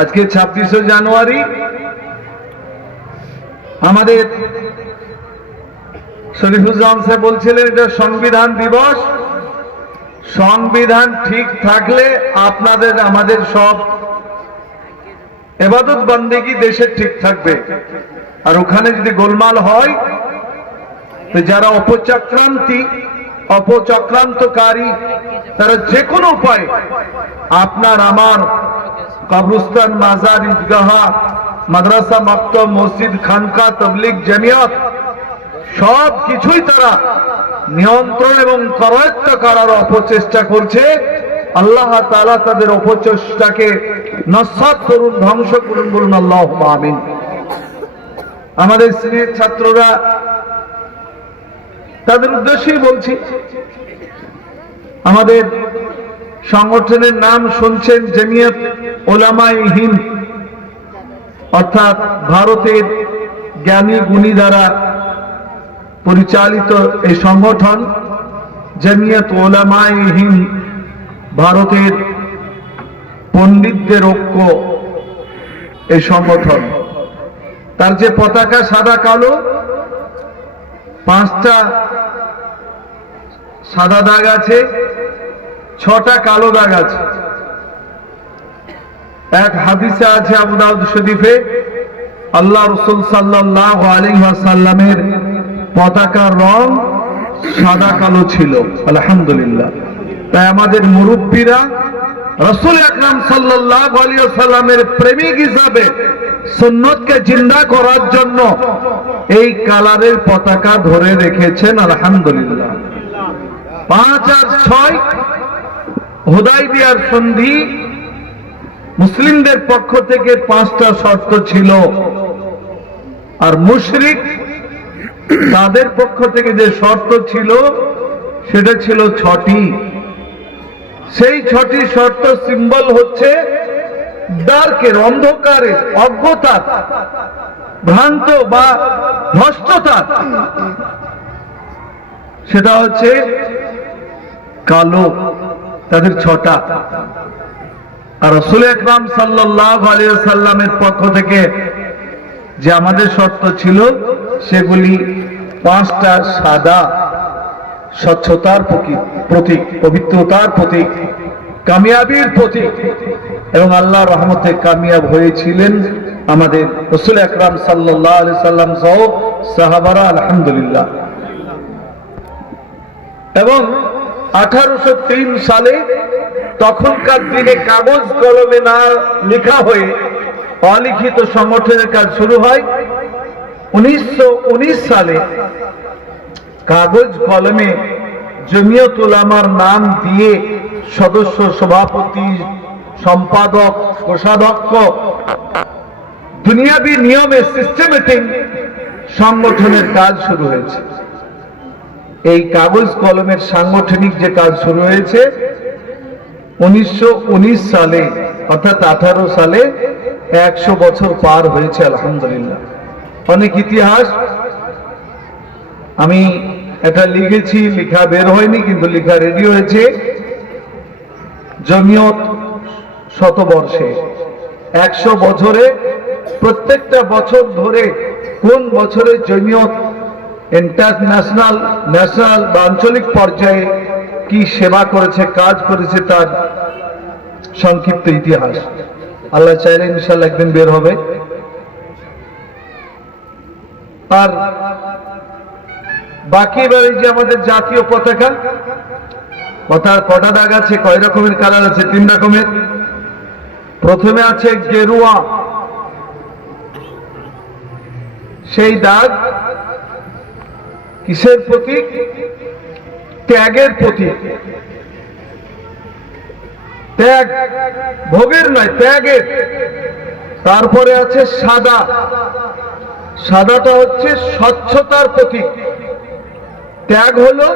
আজকে ছাব্বিশে জানুয়ারি আমাদের শরীফুজ্জামান সাহেব বলছিলেন, এটা সংবিধান দিবস। সংবিধান ঠিক থাকলে আপনাদের, আমাদের সব এবাদত বন্দেগি দেশে ঠিক থাকবে। আর ওখানে যদি গোলমাল হয় যারা অপচক্রান্তি, অপচক্রান্তকারী, তারা যে কোনো উপায়ে আপনার আমার কবরস্তান মাজার ঈদগাহ, মাদ্রাসা মাক্তব, মসজিদ, খানকা, তবলিগ, জমিয়ত সব কিছুই তারা নিয়ন্ত্রণ এবং করায়ত্ত করার অপচেষ্টা করছে। আল্লাহ তাআলা তাদের অপচেষ্টাকে নস্বাত করুন, ধ্বংস করুন বলুন আল্লাহ আমিন। আমাদের শ্রেণির ছাত্ররা তাদের উদ্দেশ্যেই বলছি, আমাদের সংগঠনের নাম শুনছেন জমিয়ত ওলামাই হিন্দ। অর্থাৎ ভারতের জ্ঞানী গুণী দ্বারা পরিচালিত এই সংগঠন জমিয়ত ওলামাই হিন্দ, ভারতের পণ্ডিতদের ঐক্য এই সংগঠন। তার যে পতাকা সাদা কালো, পাঁচটা সাদা দাগ আছে ছটা কালো দাগ আছে। এক হাদিসে আছে আবু দাউদ শরীফে, আল্লাহ রসুল সাল্লাহ আলী সাল্লামের পতাকার রং সাদা কালো ছিল, আলহামদুলিল্লাহ। তাই আমাদের মুরব্বীরা রসুল আকরাম সাল্লাহ আলী সাল্লামের প্রেমিক হিসাবে সুন্নতকে জিন্দা করার জন্য এই কালারের পতাকা ধরে রেখেছেন, আলহামদুলিল্লাহ। পাঁচ আর ছয় হুদাই দিয়ার সন্ধি মুসলিমদের পক্ষ থেকে পাঁচটা শর্ত ছিল। আর মুশরিক তাদের পক্ষ থেকে যে শর্ত ছিল, সেটা ছিল ছটি। সেই ছটি শর্ত সিম্বল হচ্ছে ডার্কের অন্ধকারের অজ্ঞতার, ভ্রান্ত বা ভ্রষ্টতার। সেটা হচ্ছে কালো। তাদের ছটা। আর রসুল একরাম সাল্লাহ সাল্লামের পক্ষ থেকে যে আমাদের শর্ত ছিল, সেগুলি পাঁচটা সাদা স্বচ্ছতার প্রতীক পবিত্রতার প্রতীক, কামিয়াবির প্রতীক এবং আল্লাহ রহমতে কামিয়াব হয়েছিলেন আমাদের রসুল আকরাম সাল্লাহ আলি সাল্লাম সহ সাহাবারা, আলহামদুলিল্লাহ। এবং আঠারোশো তিন সালে তখনকার দিনে কাগজ কলমে না লেখা হয়ে অলিখিত সংগঠনের কাজ শুরু হয়। উনিশশো উনিশ সালে কাগজ কলমে জমিয়ত উলামার নাম দিয়ে সদস্য সভাপতি, সম্পাদক, কোষাধ্যক্ষ, দুনিয়াবি নিয়মে সিস্টেমেটিক সংগঠনের কাজ শুরু হয়েছে। এই কাগজ কলমের সাংগঠনিক যে কাজ শুরু হয়েছে, উনিশশো উনিশ সালে, অর্থাৎ আঠারো সালে একশো বছর পার হয়েছে, আলহামদুলিল্লাহ। অনেক ইতিহাস। আমি এটা লিখেছি, লেখা বের হয়নি, কিন্তু লেখা রেডি হয়েছে। জমিয়ত শতবর্ষে। একশো বছরে, প্রত্যেকটা বছর ধরে কোন বছরে জমিয়ত ইন্টারন্যাশনাল ন্যাশনাল বা আঞ্চলিক পর্যায়ে কি সেবা করেছে, কাজ করেছে তার সংক্ষিপ্ত ইতিহাস। আল্লাহ চাইলে ইনশাল্লাহ একদিন বের হবে। আর বাকি এবার যে আমাদের জাতীয় পতাকা পতাকার কটা দাগ আছে, কয় রকমের কালার আছে? তিন রকমের। প্রথমে আছে গেরুয়া। সেই দাগ কিসের প্রতীক? ত্যাগের প্রতীক। ত্যাগ ভোগের নয়, ত্যাগের। তারপরে আছে সাদা। সাদাটা হচ্ছে স্বচ্ছতার প্রতীক। ত্যাগ হলো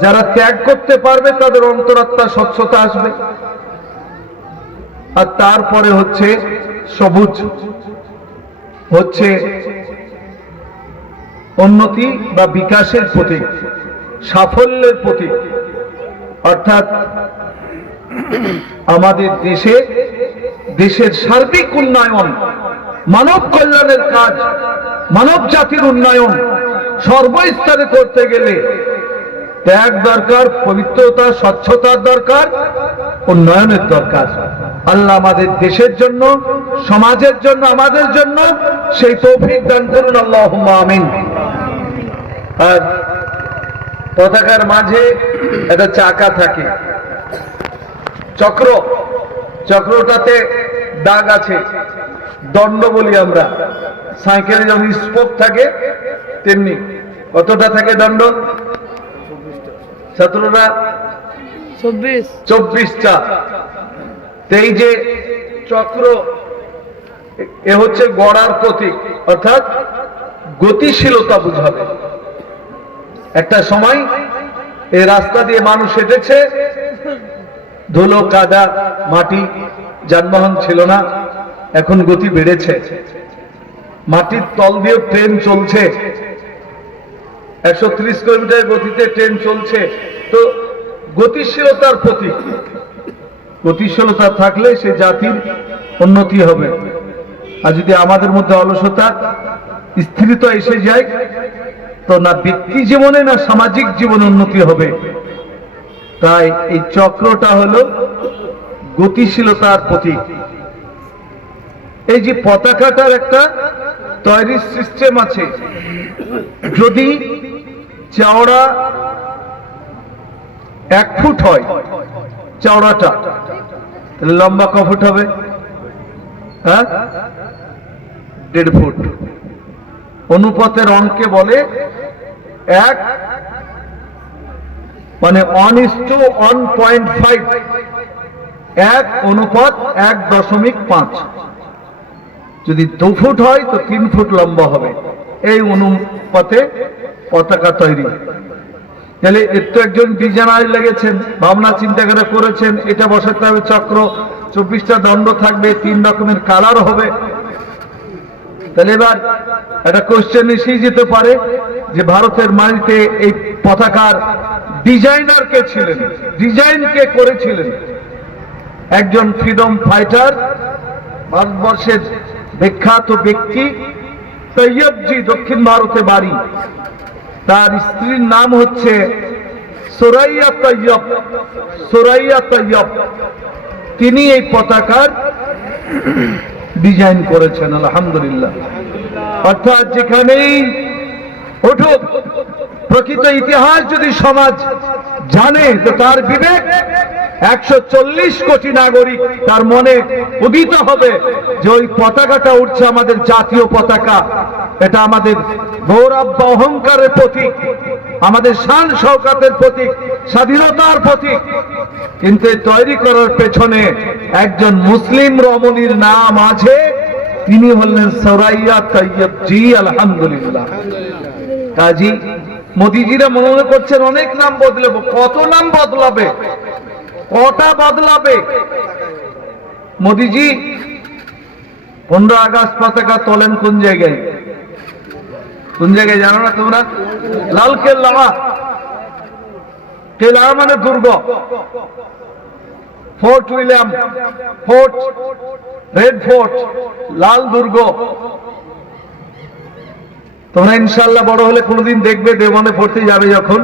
যারা ত্যাগ করতে পারবে, তাদের অন্তরাত্মা স্বচ্ছতা আসবে। আর তারপরে হচ্ছে সবুজ। হচ্ছে উন্নতি বা বিকাশের প্রতীক, সাফল্যের প্রতীক। অর্থাৎ আমাদের দেশে, দেশের সার্বিক উন্নয়ন, মানব কল্যাণের কাজ, মানব জাতির উন্নয়ন সর্বস্তরে করতে গেলে ত্যাগ দরকার, পবিত্রতা স্বচ্ছতার দরকার, উন্নয়নের দরকার। আল্লাহ আমাদের দেশের জন্য, সমাজের জন্য, আমাদের জন্য সেই তৌফিক দান করুন। আল্লাহ আমিন। আর পতাকার মাঝে একটা চাকা থাকে। চক্র চক্রটাতে দাগ আছে দণ্ড বলি আমরা। সাইকেলে যেমন স্পোক থাকে তেমনি। কতটা থাকে দণ্ড? ছাত্ররা চব্বিশ। চব্বিশটা। এই যে চক্র এ হচ্ছে গড়ার প্রতীক অর্থাৎ গতিশীলতা বুঝাবে। একটা সময় এই রাস্তা দিয়ে মানুষ হেঁটেছে। ধুলো, কাদা, মাটি যানবাহন ছিল না, এখন গতি বেড়েছে। মাটির তল দিয়ে ট্রেন চলছে। একশো ত্রিশ কিলোমিটার গতিতে ট্রেন চলছে। তো গতিশীলতার প্রতীক। গতিশীলতা থাকলে সে জাতির উন্নতি হবে। আর যদি আমাদের মধ্যে অলসতা, স্থিরতা এসে যায় তো না ব্যক্তি জীবনে, না সামাজিক জীবনে উন্নতি হবে। তাই এই চক্রটা হলো গতিশীলতার প্রতীক। এই যে পতাকাটার একটা তৈরির সিস্টেম আছে। যদি চওড়া এক ফুট হয়, চওড়াটা লম্বা ক ফুট হবে? হ্যাঁ? দেড় ফুট। অনুপাতের অঙ্কে বলে এক মানে one is two one point five এক অনুপাত এক দশমিক পাঁচ। যদি দু ফুট হয়, তো তিন ফুট লম্বা হবে। এই অনুপাতে পতাকা তৈরি। তাহলে এর তো একজন ডিজাইনার লেগেছেন, ভাবনা চিন্তা করে করেছেন, এটা বসাতে হবে চক্র, চব্বিশটা দণ্ড থাকবে, তিন রকমের কালার হবে। তাহলে এবার একটা কোশ্চেন এসেই যেতে পারে যে ভারতের মাটিতে এই পতাকার ডিজাইনার কে ছিলেন ডিজাইন কে করেছিলেন? একজন ফ্রিডম ফাইটার ভারতবর্ষের বিখ্যাত ব্যক্তি তৈয়বজি দক্ষিণ ভারতে বাড়ি। তার স্ত্রীর নাম হচ্ছে সোরাইয়া তৈয়ব সোরাইয়া তৈয়ব। তিনি এই পতাকার ডিজাইন করেছেন, আলহামদুলিল্লাহ। অর্থাৎ যেখানেই উঠুক প্রকৃত ইতিহাস যদি সমাজ জানে, তো তার বিবেক একশো চল্লিশ কোটি নাগরিক তার মনে উদিত হবে যে ওই পতাকাটা উঠছে আমাদের জাতীয় পতাকা। এটা আমাদের গৌরব বা অহংকারের প্রতীক, আমাদের শান শৌকাতের প্রতীক, স্বাধীনতার প্রতীক। কিন্তু তৈরি করার পেছনে একজন মুসলিম রমণীর নাম আছে তিনি হলেন সরাইয়া তৈয়ব জি, আলহামদুলিল্লাহ। কাজী, মোদিজিরা মনে মনে করছেন অনেক নাম বদলাবো। কত নাম বদলাবে? কটা বদলাবে? মোদিজি, পনেরো আগস্ট পতাকা তোলেন কোন জায়গায়? কোন জায়গায় জানো না তোমরা? লাল কেল্লা কেল্লা মানে দুর্গ। Fort William, fort red fort, লাল দুর্গ। তোমরা ইনশাল্লাহ বড় হলে কোনোদিন দেখবে দেবনে পড়তে যাবে যখন।